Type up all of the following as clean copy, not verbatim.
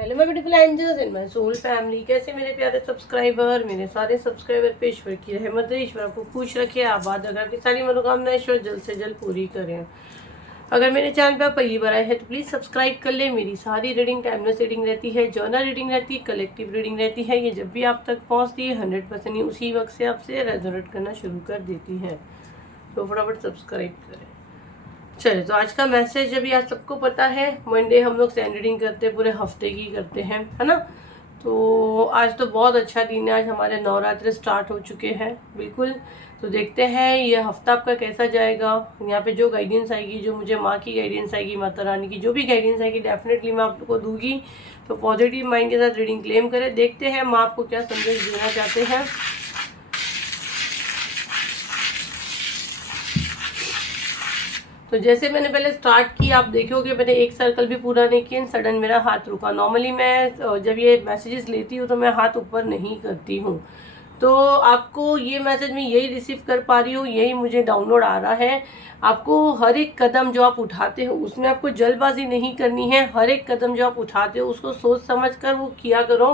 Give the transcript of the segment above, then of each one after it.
Hello my beautiful angels in my soul family. कैसे मेरे प्यारे सब्सक्राइबर, मेरे सारे सब्सक्राइबर पे ईश्वर की रहमत है। ईश्वर आपको खुश रखे, आबाद रखे, आपकी सारी मनोकामनाएं ईश्वर जल्द से जल्द पूरी करें। अगर मेरे चैनल पे आप पहली बार आए हैं तो प्लीज़ सब्सक्राइब कर ले। मेरी सारी रीडिंग टाइमलेस रीडिंग रहती है, जर्नल रीडिंग रहती है, कलेक्टिव रीडिंग रहती है। ये जब भी आप तक पहुँचती है 100% ही उसी वक्त से आपसे रेजोनेट करना शुरू कर देती है। तो फटाफट सब्सक्राइब करें। चलिए, तो आज का मैसेज अभी आज सबको पता है, मंडे हम लोग सैंड रीडिंग करते हैं, पूरे हफ्ते की करते हैं, है ना। तो आज तो बहुत अच्छा दिन है, आज हमारे नवरात्र स्टार्ट हो चुके हैं बिल्कुल। तो देखते हैं ये हफ्ता आपका कैसा जाएगा। यहाँ पे जो गाइडेंस आएगी, जो मुझे माँ की गाइडेंस आएगी, माता रानी की जो भी गाइडेंस आएगी, डेफिनेटली मैं आप लोग को दूंगी। तो पॉजिटिव माइंड के साथ रीडिंग क्लेम करें। देखते हैं माँ आपको क्या संदेश देना चाहते हैं। तो जैसे मैंने पहले स्टार्ट किया, आप देखोगे मैंने एक सर्कल भी पूरा नहीं किया, सडन मेरा हाथ रुका। नॉर्मली मैं जब ये मैसेजेस लेती हूँ तो मैं हाथ ऊपर नहीं करती हूँ। तो आपको ये मैसेज मैं यही रिसीव कर पा रही हूँ, यही मुझे डाउनलोड आ रहा है। आपको हर एक कदम जो आप उठाते हो उसमें आपको जल्दबाजी नहीं करनी है। हर एक कदम जो आप उठाते हो उसको सोच समझ कर वो किया करो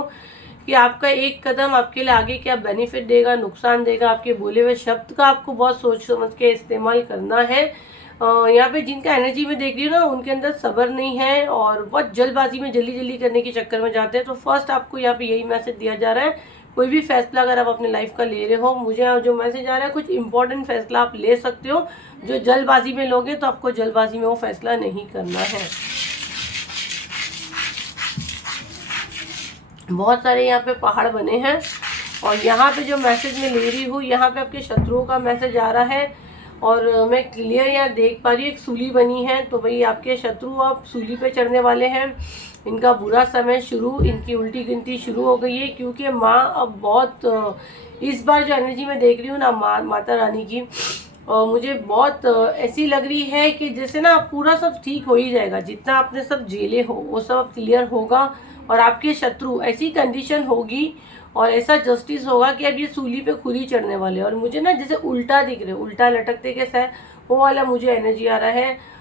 कि आपका एक कदम आपके लिए आगे क्या बेनिफिट देगा, नुकसान देगा। आपके बोले हुए शब्द का आपको बहुत सोच समझ के इस्तेमाल करना है। यहाँ पे जिनका एनर्जी में देख रही हूँ ना, उनके अंदर सब्र नहीं है और बहुत जल्दबाजी में जल्दी जल्दी करने के चक्कर में जाते हैं। तो फर्स्ट आपको यहाँ पे यही मैसेज दिया जा रहा है, कोई भी फैसला अगर आप अपने लाइफ का ले रहे हो, मुझे जो मैसेज आ रहा है कुछ इंपॉर्टेंट फैसला आप ले सकते हो। जो जल्दबाजी में लोगे तो आपको जल्दबाजी में वो फैसला नहीं करना है। बहुत सारे यहाँ पे पहाड़ बने हैं और यहाँ पे जो मैसेज मैं ले रही हूँ, यहाँ पे आपके शत्रुओं का मैसेज आ रहा है और मैं क्लियर यहाँ देख पा रही हूँ एक सूली बनी है। तो भाई आपके शत्रु अब सूली पे चढ़ने वाले हैं। इनका बुरा समय शुरू, इनकी उल्टी गिनती शुरू हो गई है, क्योंकि माँ अब बहुत इस बार जो एनर्जी में देख रही हूँ ना माता रानी की, मुझे बहुत ऐसी लग रही है कि जैसे ना पूरा सब ठीक हो ही जाएगा। जितना आपने सब झेले हो वो सब क्लियर होगा और आपके शत्रु ऐसी कंडीशन होगी और ऐसा जस्टिस होगा कि अब ये सूली पे खुद ही चढ़ने वाले हैं। और मुझे ना जैसे उल्टा दिख रहे, उल्टा लटकते कैसा है वो वाला मुझे एनर्जी आ रहा है।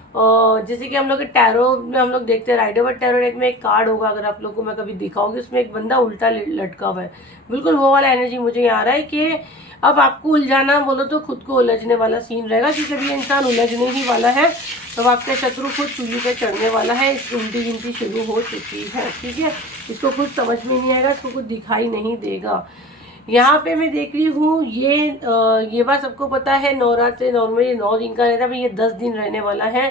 जैसे कि हम लोग टैरो में हम लोग देखते हैं, राइडर टैरो डेक में एक कार्ड होगा, अगर आप लोग को मैं कभी दिखाऊंगी, उसमें एक बंदा उल्टा लटका हुआ है, बिल्कुल वो वाला एनर्जी मुझे यहाँ आ रहा है कि अब आपको उलझाना बोलो तो खुद को उलझने वाला सीन रहेगा, क्योंकि अभी इंसान उलझने ही वाला है। तो आपके शत्रु खुद सूली पे चढ़ने वाला है। इस उल्टी गिनती शुरू हो चुकी है, ठीक है। इसको कुछ समझ में नहीं आएगा, इसको कुछ दिखाई नहीं देगा। यहाँ पे मैं देख रही हूँ ये बात सबको पता है, नवरात्रि नॉर्मली 9 दिन का रहता है, ये 10 दिन रहने वाला है।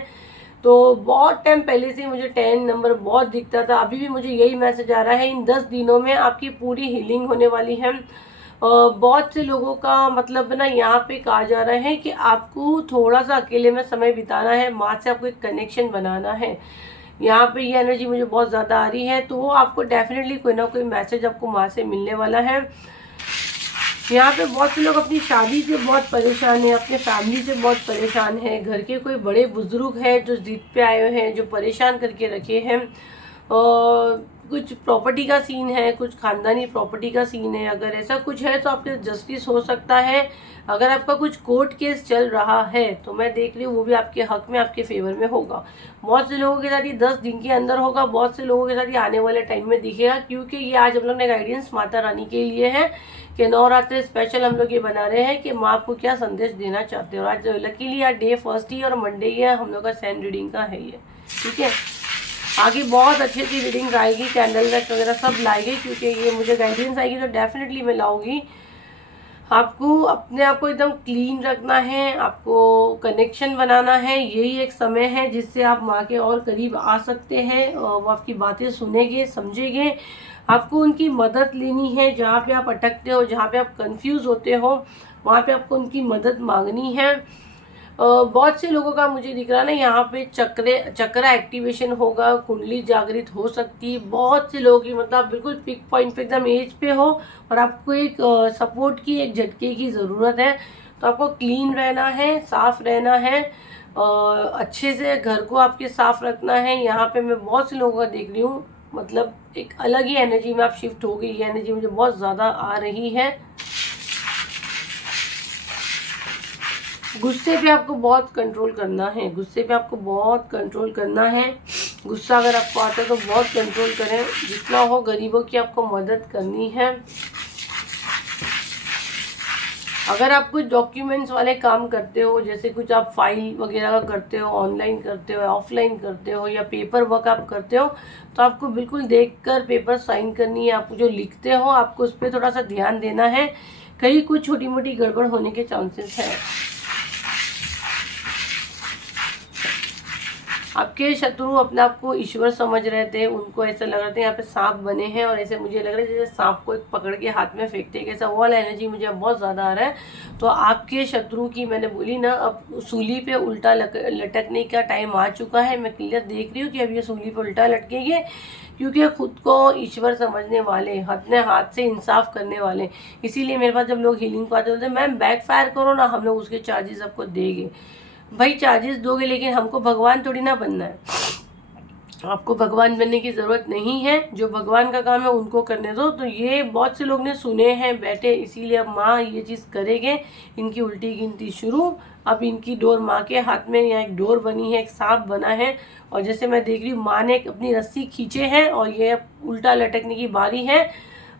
तो बहुत टाइम पहले से मुझे 10 नंबर बहुत दिखता था, अभी भी मुझे यही मैसेज आ रहा है। इन 10 दिनों में आपकी पूरी हीलिंग होने वाली है। बहुत से लोगों का मतलब ना यहाँ पे कहा जा रहा है कि आपको थोड़ा सा अकेले में समय बिताना है, माँ से आपको एक कनेक्शन बनाना है। यहाँ पे ये एनर्जी मुझे बहुत ज़्यादा आ रही है। तो वो आपको डेफिनेटली कोई ना कोई मैसेज आपको माँ से मिलने वाला है। यहाँ पे बहुत से लोग अपनी शादी से बहुत परेशान हैं, अपने फैमिली से बहुत परेशान हैं। घर के कोई बड़े बुजुर्ग हैं जो जिद पे आए हुए हैं, जो परेशान करके रखे हैं। और कुछ प्रॉपर्टी का सीन है, कुछ खानदानी प्रॉपर्टी का सीन है। अगर ऐसा कुछ है तो आपके जस्टिस हो सकता है। अगर आपका कुछ कोर्ट केस चल रहा है तो मैं देख रही हूँ वो भी आपके हक में, आपके फेवर में होगा। बहुत से लोगों के साथ ये 10 दिन के अंदर होगा, बहुत से लोगों के साथ ये आने वाले टाइम में दिखेगा, क्योंकि ये आज हम लोग ने गाइडेंस माता रानी के लिए है कि नवरात्रि स्पेशल हम लोग ये बना रहे हैं कि माँ आपको क्या संदेश देना चाहते हो। आज लकीली आज डे फर्स्ट ही और मंडे ही है, हम लोग का सैंड रीडिंग का है ये, ठीक है। आगे बहुत अच्छी अच्छी रीडिंग आएगी, कैंडल लाइट वगैरह सब लाएगी, क्योंकि ये मुझे गाइडेंस आएगी तो डेफिनेटली मैं लाऊंगी। आपको अपने आप को एकदम क्लीन रखना है, आपको कनेक्शन बनाना है। यही एक समय है जिससे आप माँ के और करीब आ सकते हैं। वो आपकी बातें सुनेंगे, समझेंगे। आपको उनकी मदद लेनी है, जहाँ पे आप अटकते हो, जहाँ पे आप कंफ्यूज होते हो, वहाँ पे आपको उनकी मदद मांगनी है। बहुत से लोगों का मुझे दिख रहा है ना, यहाँ पे चक्रा एक्टिवेशन होगा, कुंडली जागृत हो सकती है। बहुत से लोगों की मतलब आप बिल्कुल पिक पॉइंट पे एकदम एज पे हो और आपको एक सपोर्ट की, एक झटके की ज़रूरत है। तो आपको क्लीन रहना है, साफ रहना है, अच्छे से घर को आपके साफ रखना है। यहाँ पे मैं बहुत से लोगों का देख रही हूँ, मतलब एक अलग ही एनर्जी में आप शिफ्ट हो गई। ये एनर्जी मुझे बहुत ज़्यादा आ रही है। गुस्से पे आपको बहुत कंट्रोल करना है, गुस्से पे आपको बहुत कंट्रोल करना है। गुस्सा अगर आपको आता है तो बहुत कंट्रोल करें, जितना हो गरीबों की आपको मदद करनी है। अगर आप कुछ डॉक्यूमेंट्स वाले काम करते हो, जैसे कुछ आप फाइल वगैरह का करते हो, ऑनलाइन करते हो, ऑफलाइन करते हो, या पेपर वर्क आप करते हो, तो आपको बिल्कुल देखकर पेपर साइन करनी है। आप जो लिखते हो आपको उस पर थोड़ा सा ध्यान देना है, कहीं कुछ छोटी मोटी गड़बड़ होने के चांसेस है। आपके शत्रु अपने आप को ईश्वर समझ रहे थे, उनको ऐसा लग रहा था यहाँ पे सांप बने हैं, और ऐसे मुझे लग रहा है जैसे सांप को एक पकड़ के हाथ में फेंकते हैं, ऐसा वो वाला एनर्जी मुझे अब बहुत ज़्यादा आ रहा है। तो आपके शत्रु की मैंने बोली ना, अब सूली पे उल्टा लटकने का टाइम आ चुका है। मैं क्लियर देख रही हूँ कि अब ये सूली पे उल्टा लटकेंगे, क्योंकि खुद को ईश्वर समझने वाले, अपने हाथ से इंसाफ करने वाले। इसीलिए मेरे पास जब लोग हीलिंग को आते बोलते हैं मैम बैक फायर करो ना, हम लोग उसके चार्जेस आपको देंगे। भाई चार्जेस दोगे, लेकिन हमको भगवान थोड़ी ना बनना है। आपको भगवान बनने की ज़रूरत नहीं है, जो भगवान का काम है उनको करने दो। तो ये बहुत से लोग ने सुने हैं बैठे, इसीलिए अब माँ ये चीज़ करेंगे। इनकी उल्टी गिनती शुरू। अब इनकी डोर माँ के हाथ में, यहाँ एक डोर बनी है, एक सांप बना है, और जैसे मैं देख रही हूँ माँ ने अपनी रस्सी खींचे हैं और ये उल्टा लटकने की बारी है।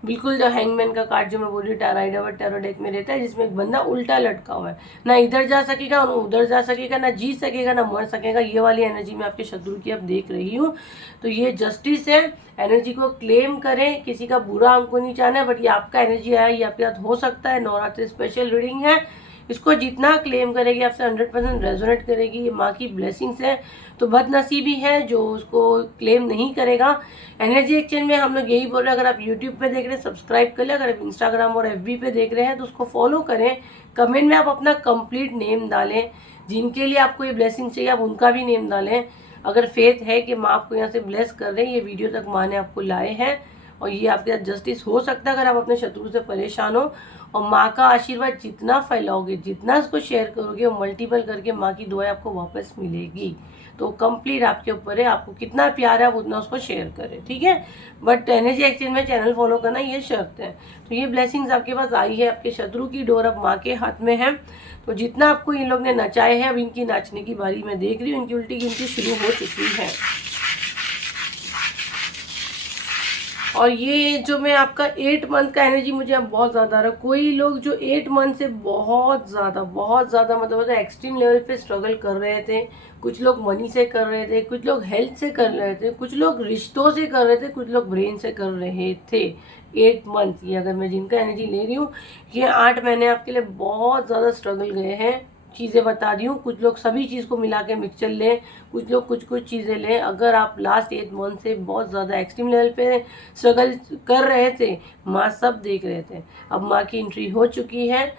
बिल्कुल जो हैंगमैन का कार्ड जो मैं बोल रही हूँ टैरो डेक में रहता है, जिसमें एक बंदा उल्टा लटका हुआ है, ना इधर जा सकेगा ना उधर जा सकेगा, ना जी सकेगा ना मर सकेगा। ये वाली एनर्जी मैं आपके शत्रु की अब देख रही हूँ। तो ये जस्टिस है, एनर्जी को क्लेम करें। किसी का बुरा हमको नहीं चाहना है, बट ये आपका एनर्जी आया, ये आपके साथ हो सकता है। नवरात्रि स्पेशल रीडिंग है, इसको जितना क्लेम करेगी आपसे 100% रेजोनेट करेगी। ये माँ की ब्लेसिंग्स है। तो बदनसीबी है जो उसको क्लेम नहीं करेगा। एनर्जी एक्सचेंज में हम लोग यही बोल रहे हैं, अगर आप यूट्यूब पे देख रहे हैं सब्सक्राइब कर लें, अगर आप इंस्टाग्राम और FB पे देख रहे हैं तो उसको फॉलो करें। कमेंट में आप अपना कंप्लीट नेम डालें, जिनके लिए आपको ये ब्लेसिंग चाहिए आप उनका भी नेम डालें। अगर फेथ है कि माँ आपको यहाँ से ब्लेस कर रहे हैं, ये वीडियो तक माँ ने आपको लाए हैं, और ये आपके साथ जस्टिस हो सकता है अगर आप अपने शत्रु से परेशान हो। और माँ का आशीर्वाद जितना फैलाओगे, जितना उसको शेयर करोगे, वो मल्टीपल करके माँ की दुआएं आपको वापस मिलेगी। तो कंप्लीट आपके ऊपर है, आपको कितना प्यार है आप उतना उसको शेयर करें, ठीक है। बट एनर्जी एक्सचेंज में चैनल फॉलो करना ये शर्त है। तो ये ब्लेसिंग्स आपके पास आई है, आपके शत्रु की डोर अब माँ के हाथ में है। तो जितना आपको इन लोग ने नचाए हैं, अब इनकी नाचने की बारी मैं देख रही हूँ, इनकी उल्टी गिनती शुरू हो चुकी है। और ये जो मैं आपका 8 मंथ का एनर्जी मुझे अब बहुत ज़्यादा आ रहा है। कोई लोग जो 8 मंथ से बहुत ज़्यादा मतलब एक्सट्रीम लेवल पे स्ट्रगल कर रहे थे। कुछ लोग मनी से कर रहे थे, कुछ लोग हेल्थ से कर रहे थे, कुछ लोग रिश्तों से कर रहे थे, कुछ लोग ब्रेन से कर रहे थे। 8 मंथ ये अगर मैं जिनका एनर्जी ले रही हूँ, ये 8 महीने आपके लिए बहुत ज़्यादा स्ट्रगल गए हैं। चीज़ें बता रही हूँ, कुछ लोग सभी चीज़ को मिला के मिक्सचर लें, कुछ लोग कुछ चीज़ें लें। अगर आप लास्ट 8 मंथ से बहुत ज़्यादा एक्सट्रीम लेवल पे स्ट्रगल कर रहे थे, माँ सब देख रहे थे। अब माँ की एंट्री हो चुकी है,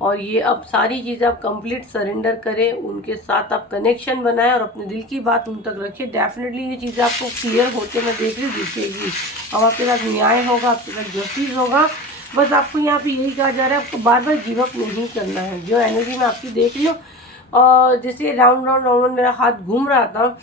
और ये अब सारी चीज़ें आप कंप्लीट सरेंडर करें, उनके साथ आप कनेक्शन बनाएं और अपने दिल की बात उन तक रखिए। डेफिनेटली ये चीज़ें आपको क्लियर होते मैं देख रही हूँ दिखेगी। अब आपके साथ न्याय होगा, आपके साथ जस्टिस होगा। बस आपको यहाँ पे यही कहा जा रहा है, आपको बार बार गिव अप नहीं करना है। जो एनर्जी मैं आपकी देख रही हूँ, और जैसे राउंड मेरा हाथ घूम रहा था,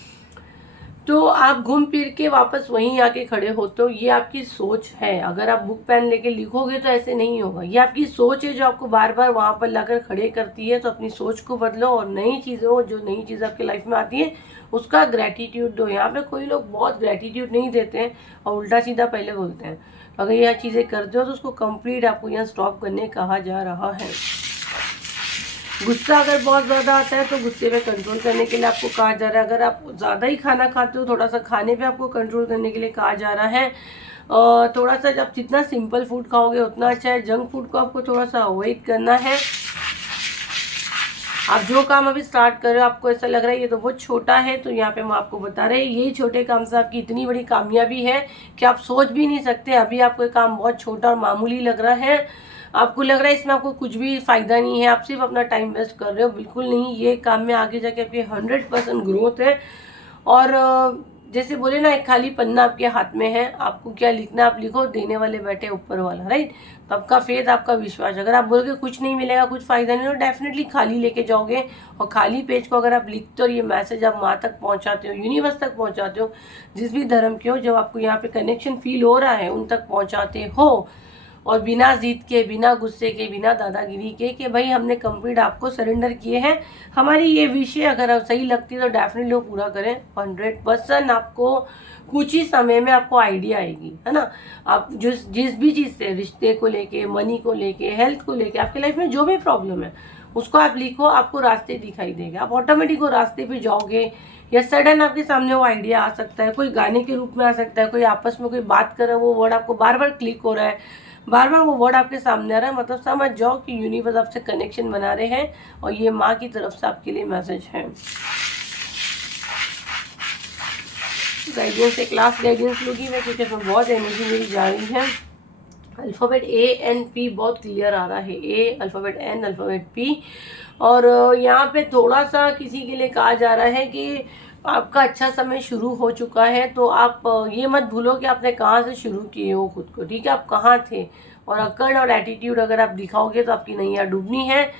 तो आप घूम फिर के वापस वहीं आके खड़े होते हो। ये आपकी सोच है। अगर आप बुक पेन लेके लिखोगे तो ऐसे नहीं होगा। ये आपकी सोच है जो आपको बार बार वहाँ पर लाकर खड़े करती है। तो अपनी सोच को बदलो, और नई चीज़ों, जो नई चीज़ आपकी लाइफ में आती है उसका ग्रेटिट्यूड दो। यहाँ पे कोई लोग बहुत ग्रेटिट्यूड नहीं देते हैं और उल्टा सीधा पहले बोलते हैं। तो अगर यह चीज़ें करते हो तो उसको कंप्लीट आपको यहाँ स्टॉप करने कहा जा रहा है। गुस्सा अगर बहुत ज़्यादा आता है तो गुस्से पे कंट्रोल करने के लिए आपको कहा जा रहा है। अगर आप ज़्यादा ही खाना खाते हो, थोड़ा सा खाने पे आपको कंट्रोल करने के लिए कहा जा रहा है। और थोड़ा सा आप जितना सिंपल फूड खाओगे उतना अच्छा है। जंक फूड को आपको थोड़ा सा अवॉइड करना है। आप जो काम अभी स्टार्ट कर रहे हो, आपको ऐसा लग रहा है ये तो बहुत छोटा है, तो यहाँ पे हम आपको बता रहे हैं यही छोटे काम से आपकी इतनी बड़ी कामयाबी है कि आप सोच भी नहीं सकते। अभी आपको ये काम बहुत छोटा और मामूली लग रहा है, आपको लग रहा है इसमें आपको कुछ भी फायदा नहीं है, आप सिर्फ अपना टाइम वेस्ट कर रहे हो। बिल्कुल नहीं, ये काम में आगे जाके आपकी 100% ग्रोथ है। और जैसे बोले ना, एक खाली पन्ना आपके हाथ में है, आपको क्या लिखना आप लिखो, देने वाले बैठे ऊपर वाला, राइट। तो आपका फेथ, आपका विश्वास, अगर आप बोलोगे कुछ नहीं मिलेगा, कुछ फायदा नहीं, तो डेफिनेटली खाली लेके जाओगे। और खाली पेज को अगर आप लिखते हो और ये मैसेज आप माँ तक पहुँचाते हो, यूनिवर्स तक पहुँचाते हो, जिस भी धर्म के हो, जब आपको यहाँ पे कनेक्शन फील हो रहा है उन तक पहुँचाते हो, और बिना जिद के, बिना गुस्से के, बिना दादागिरी के कि भाई हमने कंप्लीट आपको सरेंडर किए हैं, हमारी ये विषय अगर सही लगती है तो डेफिनेटली वो पूरा करें। 100% आपको कुछ ही समय में आपको आइडिया आएगी, है ना। आप जिस भी चीज़ से, रिश्ते को लेके, मनी को लेके, हेल्थ को लेके, आपके लाइफ में जो भी प्रॉब्लम है उसको आप लिखो, आपको रास्ते दिखाई देंगे, आप ऑटोमेटिक वो रास्ते पे जाओगे। या सडन आपके सामने वो आइडिया आ सकता है, कोई गाने के रूप में आ सकता है, कोई आपस में कोई बात कर रहा है, वो वर्ड आपको बार बार क्लिक हो रहा है, बार बार वो वर्ड आपके सामने आ रहा है, मतलब समझ जाओ कि यूनिवर्स आपसे कनेक्शन बना रहे हैं और ये माँ की तरफ से आपके लिए मैसेज है। गाइडेंस, एक लास्ट गाइडेंस लूँगी मैं क्योंकि इसमें बहुत एनर्जी मेरी जा रही है। अल्फ़ाबेट ए एन पी बहुत क्लियर आ रहा है, ए, अल्फ़ाबेट एन, अल्फ़ाबेट पी। और यहाँ पे थोड़ा सा किसी के लिए कहा जा रहा है कि आपका अच्छा समय शुरू हो चुका है, तो आप ये मत भूलो कि आपने कहाँ से शुरू किए हो खुद को, ठीक है, आप कहाँ थे। और अकड़ और एटीट्यूड अगर आप दिखाओगे तो आपकी नैया डूबनी है।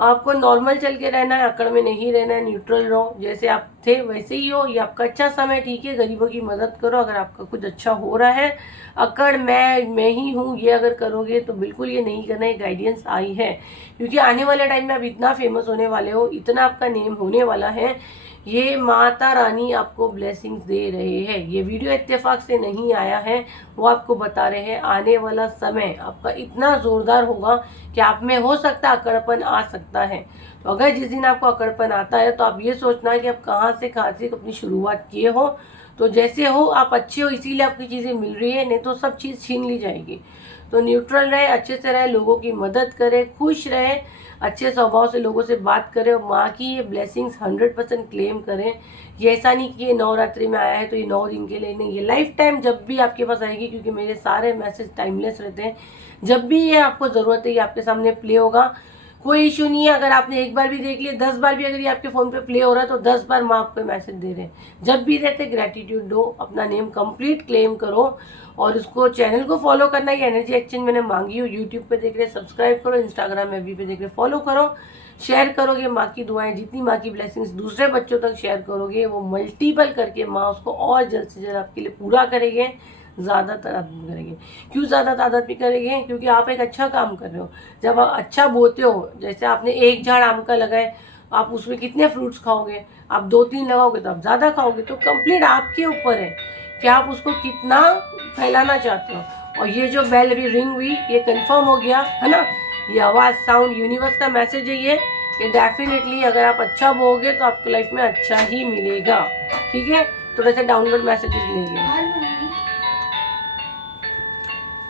आपको नॉर्मल चल के रहना है, अकड़ में नहीं रहना है, न्यूट्रल रहो, जैसे आप थे वैसे ही हो। ये आपका अच्छा समय, ठीक है, गरीबों की मदद करो अगर आपका कुछ अच्छा हो रहा है। अकड़ मैं ही हूँ ये अगर करोगे तो बिल्कुल ये नहीं करना है। गाइडेंस आई है क्योंकि आने वाले टाइम में आप इतना फेमस होने वाले हो, इतना आपका नेम होने वाला है, ये माता रानी आपको ब्लेसिंग्स दे रहे हैं। ये वीडियो इत्तेफाक से नहीं आया है, वो आपको बता रहे हैं आने वाला समय आपका इतना ज़ोरदार होगा कि आप में हो सकता है अकड़पन आ सकता है। तो अगर जिस दिन आपको अकड़पन आता है तो आप ये सोचना कि आप कहाँ से अपनी शुरुआत किए हो। तो जैसे हो आप अच्छे हो, इसीलिए आपकी चीज़ें मिल रही है, नहीं तो सब चीज़ छीन ली जाएगी। तो न्यूट्रल रहे, अच्छे से रहे, लोगों की मदद करें, खुश रहे, अच्छे स्वभाव से लोगों से बात करें और माँ की ये ब्लेसिंग्स 100% क्लेम करें। ये ऐसा नहीं कि ये नवरात्रि में आया है तो ये 9 दिन के लिए नहीं, ये लाइफ टाइम जब भी आपके पास आएगी, क्योंकि मेरे सारे मैसेज टाइमलेस रहते हैं। जब भी ये आपको ज़रूरत है ये आपके सामने प्ले होगा, कोई इशू नहीं है। अगर आपने एक बार भी देख लिया, 10 बार भी अगर ये आपके फ़ोन पे प्ले हो रहा है तो 10 बार माँ आपको मैसेज दे रहे हैं। जब भी रहते ग्रेटिट्यूड दो, अपना नेम कंप्लीट क्लेम करो और उसको चैनल को फॉलो करना। ये एनर्जी एक्सचेंज मैंने मांगी हो, यूट्यूब पे देख रहे सब्सक्राइब करो, इंस्टाग्राम एफबी पे देख रहे फॉलो करो, शेयर करोगे माँ की दुआएं, जितनी माँ की ब्लेसिंग्स दूसरे बच्चों तक शेयर करोगे वो मल्टीपल करके माँ उसको और जल्द से जल्द आपके लिए पूरा करेंगे, ज़्यादा तादाद में करेंगे। क्यों ज़्यादा तादाद में करेंगे? क्योंकि आप एक अच्छा काम कर रहे हो। जब आप अच्छा बोते हो, जैसे आपने एक झाड़ आम का लगाए, आप उसमें कितने फ्रूट्स खाओगे? आप 2-3 लगाओगे तो आप ज़्यादा खाओगे। तो कंप्लीट आपके ऊपर है कि आप उसको कितना फैलाना चाहते हो। और ये जो बेल अभी रिंग हुई, ये कंफर्म हो गया है ना, ये आवाज़, साउंड, यूनिवर्स का मैसेज है ये कि डेफिनेटली अगर आप अच्छा बोगे तो आपको लाइफ में अच्छा ही मिलेगा, ठीक है। थोड़े से डाउनलोड मैसेजेस लेंगे,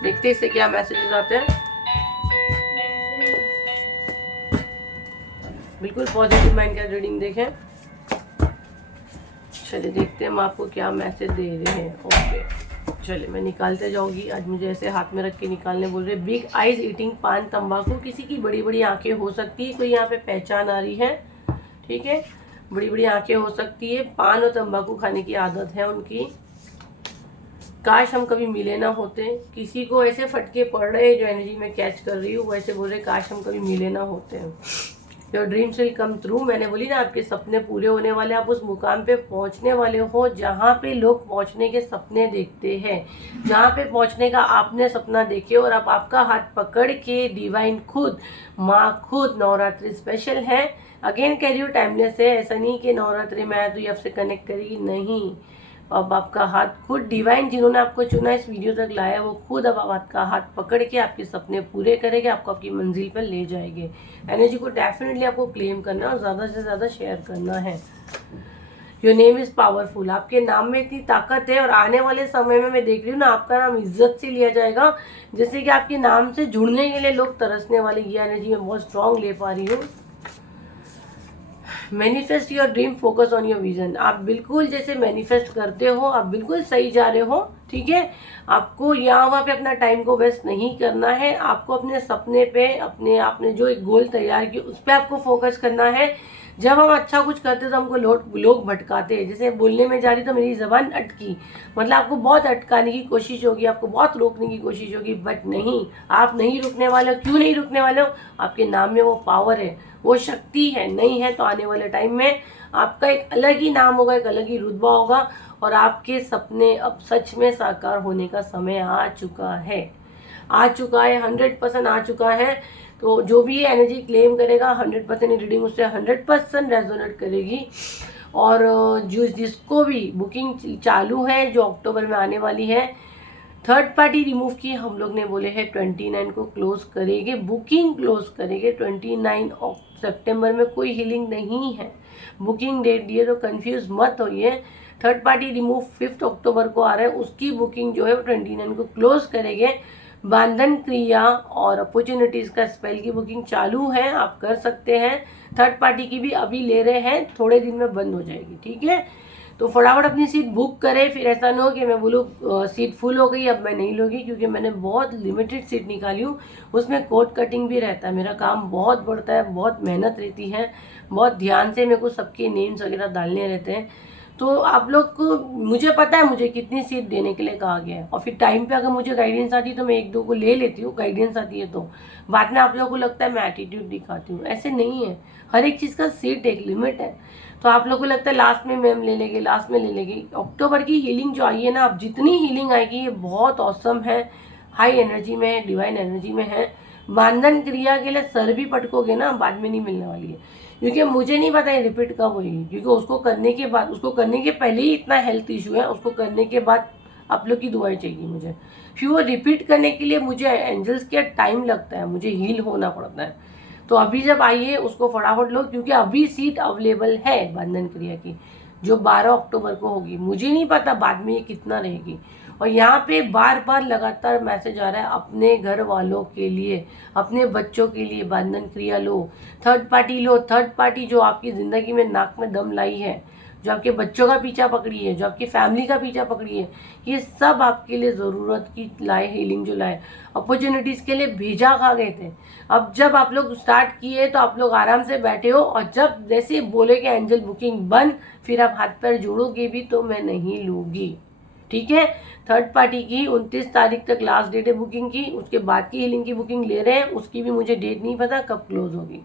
देखते इससे क्या मैसेजेस आते हैं। बिल्कुल पॉजिटिव माइंड का रीडिंग देखें। चलिए देखते हैं हम आपको क्या मैसेज दे रहे हैं। ओके चलिए मैं निकालते जाऊंगी। आज मुझे ऐसे हाथ में रख के निकालने बोल रहे। बिग आइज ईटिंग पान तंबाकू, किसी की बड़ी बड़ी आंखें हो सकती है, कोई यहाँ पे पहचान आ रही है, ठीक है, बड़ी बड़ी आंखें हो सकती है, पान और तंबाकू खाने की आदत है उनकी। काश हम कभी मिले ना होते। किसी को ऐसे फटके पड़ रहे जो एनर्जी में कैच कर रही हूँ, वैसे बोल रहे काश हम कभी मिले ना होते हैं। Your dreams will come through, मैंने बोली ना आपके सपने पूरे होने वाले, आप उस मुकाम पे पहुंचने वाले हो जहाँ पे लोग पहुंचने के सपने देखते हैं, जहाँ पे पहुंचने का आपने सपना देखे और अब आपका हाथ पकड़ के डिवाइन खुद, माँ खुद, नवरात्रि स्पेशल है। अगेन कह रही हूँ टाइमलेस है, ऐसा नहीं कि नवरात्रि में आया तो ये आपसे कनेक्ट करेगी, नहीं। अब आपका हाथ खुद, डिवाइन जिन्होंने आपको चुना इस वीडियो तक लाया, वो खुद अब आपका हाथ पकड़ के आपके सपने पूरे करेंगे, आपको आपकी मंजिल पर ले जाएंगे। एनर्जी को डेफिनेटली आपको क्लेम करना और ज़्यादा से ज़्यादा शेयर करना है। योर नेम इज़ पावरफुल, आपके नाम में इतनी ताकत है और आने वाले समय में मैं देख रही हूँ ना आपका नाम इज्जत से लिया जाएगा, जैसे कि आपके नाम से जुड़ने के लिए लोग तरसने वाले। ये एनर्जी मैं बहुत स्ट्रॉन्ग ले पा रही हूँ। Manifest your dream, focus on your vision, आप बिल्कुल जैसे मैनिफेस्ट करते हो आप बिल्कुल सही जा रहे हो, ठीक है। आपको यहाँ वहाँ पे अपना टाइम को वेस्ट नहीं करना है, आपको अपने सपने पे, अपने आपने जो एक गोल तैयार किया उस पर आपको फोकस करना है। जब हम अच्छा कुछ करते हैं तो हमको लोग भटकाते हैं। जैसे बोलने में जा रही तो मेरी ज़बान अटकी, मतलब आपको बहुत अटकाने की कोशिश होगी, आपको बहुत रोकने की कोशिश होगी, बट नहीं, आप नहीं रुकने वाले हो। क्यों नहीं रुकने वाले हो? आपके नाम में वो पावर है, वो शक्ति है। नहीं है तो आने वाले टाइम में आपका एक अलग ही नाम होगा, एक अलग ही रुतबा होगा और आपके सपने अब सच में साकार होने का समय आ चुका है। आ चुका है, 100% आ चुका है। तो जो भी ये एनर्जी क्लेम करेगा 100% रीडिंग उससे 100% रेजोनेट करेगी। और जिसको भी बुकिंग चालू है जो अक्टूबर में आने वाली है, थर्ड पार्टी रिमूव की हम लोग ने बोले हैं 29 को क्लोज करेंगे, बुकिंग क्लोज करेंगे 29 सितंबर में। कोई हीलिंग नहीं है, बुकिंग डेट दिए तो कंफ्यूज मत होइए। थर्ड पार्टी रिमूव 5 अक्टूबर को आ रहा है, उसकी बुकिंग जो है 29 को क्लोज करेंगे। बंधन क्रिया और अपॉर्चुनिटीज का स्पेल की बुकिंग चालू है, आप कर सकते हैं। थर्ड पार्टी की भी अभी ले रहे हैं, थोड़े दिन में बंद हो जाएगी, ठीक है। तो फटाफट अपनी सीट बुक करें, फिर ऐसा ना हो कि मैं बोलूँ सीट फुल हो गई अब मैं नहीं लूँगी, क्योंकि मैंने बहुत लिमिटेड सीट निकाली हूँ। उसमें कोड कटिंग भी रहता है, मेरा काम बहुत बढ़ता है, बहुत मेहनत रहती है, बहुत ध्यान से मेरे को सबके नेम्स वगैरह डालने रहते हैं। तो आप लोग को, मुझे पता है मुझे कितनी सीट देने के लिए कहा गया है, और फिर टाइम पे अगर मुझे गाइडेंस आती है तो मैं 1-2 को ले लेती हूँ, गाइडेंस आती है तो। बाद में आप लोगों को लगता है मैं एटीट्यूड दिखाती हूँ, ऐसे नहीं है। हर एक चीज़ का सीट एक लिमिट है। तो आप लोगों को लगता है लास्ट में मैम ले लेंगे, लास्ट में ले लेंगे। अक्टूबर की हीलिंग जो आई है ना, अब जितनी हीलिंग आएगी ये बहुत औसम है, हाई एनर्जी में है, डिवाइन एनर्जी में है। बंधन क्रिया के लिए सर भी पटकोगे ना, बाद में नहीं मिलने वाली है, क्योंकि मुझे नहीं पता है रिपीट कब होगी, क्योंकि उसको करने के बाद, उसको करने के पहले ही इतना हेल्थ इशू है, उसको करने के बाद आप लोग की दुआएं चाहिए मुझे। फिर वो रिपीट करने के लिए मुझे एंजल्स के टाइम लगता है, मुझे हील होना पड़ता है। तो अभी जब आई है उसको फटाफट लो, क्योंकि अभी सीट अवेलेबल है बंधन क्रिया की, जो 12 अक्टूबर को होगी। मुझे नहीं पता बाद में ये कितना रहेगी। और यहाँ पे बार बार लगातार मैसेज आ रहा है, अपने घर वालों के लिए, अपने बच्चों के लिए बंधन क्रिया लो, थर्ड पार्टी लो। थर्ड पार्टी जो आपकी ज़िंदगी में नाक में दम लाई है, जो आपके बच्चों का पीछा पकड़ी है, जो आपकी फैमिली का पीछा पकड़ी है, ये सब आपके लिए ज़रूरत की लाए, हीलिंग जो लाए, अपॉर्चुनिटीज़ के लिए भेजा खा गए थे। अब जब आप लोग स्टार्ट किए तो आप लोग आराम से बैठे हो, और जब जैसे बोले कि एंजल बुकिंग बंद, फिर आप हाथ पैर जोड़ोगे भी तो मैं नहीं लूँगी, ठीक है। थर्ड पार्टी की 29 तारीख तक लास्ट डेट है बुकिंग की, उसके बाद की हीलिंग की बुकिंग ले रहे हैं, उसकी भी मुझे डेट नहीं पता कब क्लोज होगी।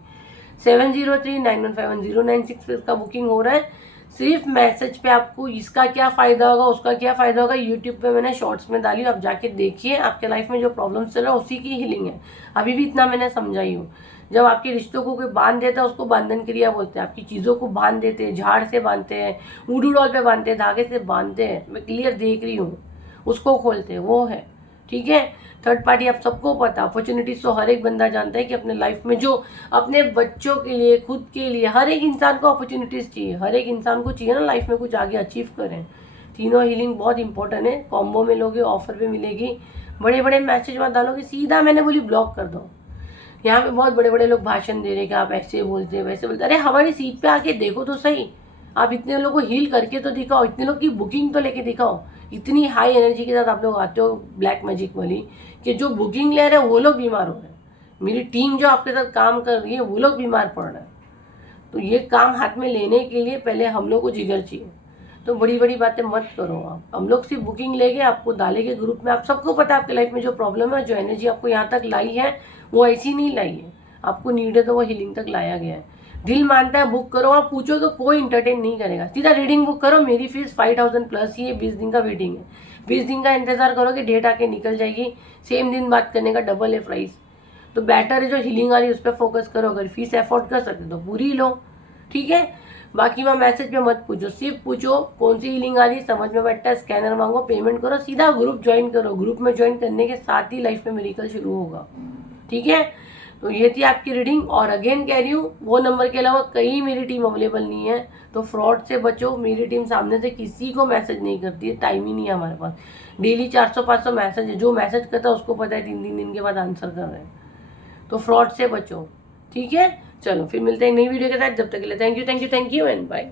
7039151096 पे इसका बुकिंग हो रहा है। सिर्फ मैसेज पे आपको इसका क्या फ़ायदा होगा, उसका क्या फ़ायदा होगा, यूट्यूब पे मैंने शॉर्ट्स में डाली, आप जाके देखिए। आपके लाइफ में जो प्रॉब्लम्स चल रहा है उसी की हीलिंग है, अभी भी इतना मैंने समझाई हूँ। जब आपके रिश्तों को कोई बांध देता है उसको बंधन क्रिया बोलते हैं। आपकी चीज़ों को बांध देते हैं, झाड़ से बांधते हैं, ऊडू डॉल पे बांधते हैं, धागे से बांधते हैं, मैं क्लियर देख रही हूँ, उसको खोलते हैं, वो है, ठीक है। थर्ड पार्टी आप सबको पता, अपॉर्चुनिटीज तो हर एक बंदा जानता है कि अपने लाइफ में जो अपने बच्चों के लिए, खुद के लिए, हर एक इंसान को अपॉर्चुनिटीज चाहिए, हर एक इंसान को चाहिए ना लाइफ में कुछ आगे अचीव करें। तीनों हीलिंग बहुत इंपॉर्टेंट है, कॉम्बो में लोगे, ऑफर पे मिलेगी। बड़े बड़े मैसेज मत डालोगे, सीधा मैंने बोली ब्लॉक कर दो। यहाँ पे बहुत बड़े बड़े लोग भाषण दे रहे कि आप ऐसे बोलते हैं, वैसे बोलते। अरे हमारी सीट पे आके देखो तो सही, आप इतने लोगों को हील करके तो दिखाओ, इतने लोग की बुकिंग तो लेके दिखाओ। इतनी हाई एनर्जी के साथ आप लोग आते हो ब्लैक मैजिक वाली, कि जो बुकिंग ले रहे हैं वो लोग बीमार हो रहे हैं, मेरी टीम जो आपके साथ काम कर रही है वो लोग बीमार पड़ रहे हैं। तो ये काम हाथ में लेने के लिए पहले हम लोग को जिगर चाहिए। तो बड़ी बड़ी बातें मत करो आप, हम लोग सिर्फ बुकिंग लेंगे, आपको डालेंगे ग्रुप में। आप सबको पता है आपके लाइफ में जो प्रॉब्लम है, जो एनर्जी आपको यहाँ तक लाई है वो ऐसी नहीं लाई है, आपको नीड है तो वो हीलिंग तक लाया गया है। दिल मानता है बुक करो, आप पूछो तो कोई इंटरटेन नहीं करेगा, सीधा रीडिंग बुक करो। मेरी फीस 5000 प्लस ही है, 20 दिन का वेटिंग है, 20 दिन का इंतजार करो कि डेट आके निकल जाएगी, सेम दिन बात करने का डबल है प्राइस। तो बेटर है जो हीलिंग आ रही है उस पर फोकस करो, अगर फीस अफोर्ड कर सकते तो पूरी लो, ठीक है। बाकी वहाँ मैसेज पे मत पूछो, सिर्फ पूछो कौन सी हीलिंग आ रही है, समझ में बैठता है, स्कैनर मांगो, पेमेंट करो, सीधा ग्रुप ज्वाइन करो। ग्रुप में ज्वाइन करने के साथ ही लाइफ में मिरेकल शुरू होगा, ठीक है। तो ये थी आपकी रीडिंग, और अगेन कह रही हूँ वो नंबर के अलावा कहीं मेरी टीम अवेलेबल नहीं है, तो फ्रॉड से बचो। मेरी टीम सामने से किसी को मैसेज नहीं करती है, टाइम ही नहीं है हमारे पास। डेली 400-500 मैसेज है, जो मैसेज करता है उसको पता है 3-3 दिन के बाद आंसर कर रहे हैं। तो फ्रॉड से बचो, ठीक है। चलो फिर मिलते हैं नई वीडियो के साथ, जब तक के लिए थैंक यू एंड बाय।